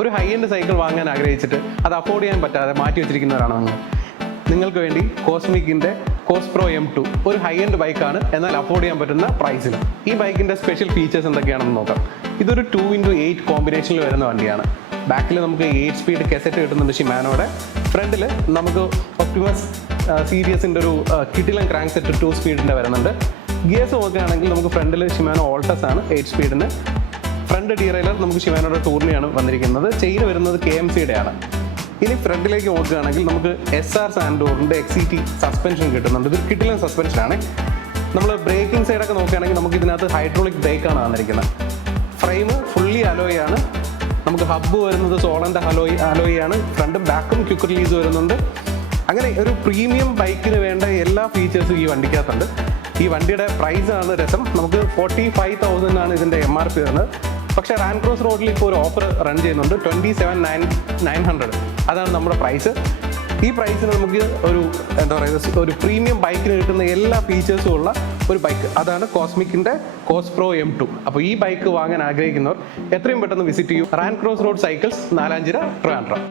ഒരു high end cycle വാങ്ങാൻ ആഗ്രഹിച്ചിട്ട് അത് അഫോർഡ് ചെയ്യാൻ പറ്റാതെ മാറ്റി വെച്ചിരിക്കുന്നവരാണ് നിങ്ങൾക്ക് വേണ്ടി കോസ്മിക്കിൻ്റെ കോസ്പ്രോ M2 ഒരു ഹൈ എൻഡ് ബൈക്കാണ്, എന്നാൽ അഫോർഡ് ചെയ്യാൻ പറ്റുന്ന പ്രൈസിൽ. ഈ ബൈക്കിൻ്റെ സ്പെഷ്യൽ ഫീച്ചേഴ്സ് എന്തൊക്കെയാണെന്ന് നോക്കാം. ഇതൊരു 2x8 കോമ്പിനേഷനിൽ വരുന്ന വണ്ടിയാണ്. ബാക്കിൽ നമുക്ക് 8 സ്പീഡ് കെസറ്റ് കിട്ടുന്നുണ്ട് ഷിമാനോയുടെ. ഫ്രണ്ടിൽ നമുക്ക് ഒപ്റ്റിമസ് സീരീസിൻ്റെ ഒരു കിടിലൻ ക്രാങ്ക് സെറ്റ് 2 സ്പീഡിൻ്റെ വരുന്നുണ്ട്. ഗിയേഴ്സ് നോക്കുകയാണെങ്കിൽ നമുക്ക് ഫ്രണ്ടിൽ ഷിമാനോ ഓൾട്ടസ് ആണ് 8 സ്പീഡിന്. ഫ്രണ്ട് ഡീറൈലർ നമുക്ക് ഷിമാനോയുടെ ടൂർണിയാണ് വന്നിരിക്കുന്നത്. ചെയിൻ വരുന്നത് KMCയുടെ ആണ്. ഇനി ഫ്രണ്ടിലേക്ക് നോക്കുകയാണെങ്കിൽ നമുക്ക് SR സാൻഡോറിൻ്റെ XCT സസ്പെൻഷൻ കിട്ടുന്നുണ്ട്. ഇത് കിടിലൻ സസ്പെൻഷനാണ്. നമ്മൾ ബ്രേക്കിംഗ് സൈഡൊക്കെ നോക്കുകയാണെങ്കിൽ നമുക്ക് ഇതിനകത്ത് ഹൈഡ്രോളിക് ബ്രേക്കാണ് വന്നിരിക്കുന്നത്. ഫ്രെയിം ഫുള്ളി അലോയ് ആണ്. നമുക്ക് ഹബ്ബ് വരുന്നത് സോളൻ്റെ അലോയ് ആണ്. ഫ്രണ്ടും ബാക്കും ക്വിക്ക് റിലീസ് വരുന്നുണ്ട്. അങ്ങനെ ഒരു പ്രീമിയം ബൈക്കിന് വേണ്ട എല്ലാ ഫീച്ചേഴ്സും ഈ വണ്ടിക്കകത്തുണ്ട്. ഈ വണ്ടിയുടെ പ്രൈസാണ് രസം. നമുക്ക് 45,000 ആണ് ഇതിൻ്റെ MRP വരുന്നത്. പക്ഷേ റാൻ ക്രോസ് റോഡിൽ ഇപ്പോൾ ഒരു ഓഫർ റൺ ചെയ്യുന്നുണ്ട്, 27,900. അതാണ് നമ്മുടെ പ്രൈസ്. ഈ പ്രൈസിന് നമുക്ക് ഒരു പ്രീമിയം ബൈക്കിന് കിട്ടുന്ന എല്ലാ ഫീച്ചേഴ്സും ഉള്ള ഒരു ബൈക്ക്, അതാണ് കോസ്മിക്കിൻ്റെ കോസ്പ്രോ M2. അപ്പോൾ ഈ ബൈക്ക് വാങ്ങാൻ ആഗ്രഹിക്കുന്നവർ എത്രയും പെട്ടെന്ന് വിസിറ്റ് ചെയ്യും റാൻ cross road cycles, Nalanchira, Trivandrum.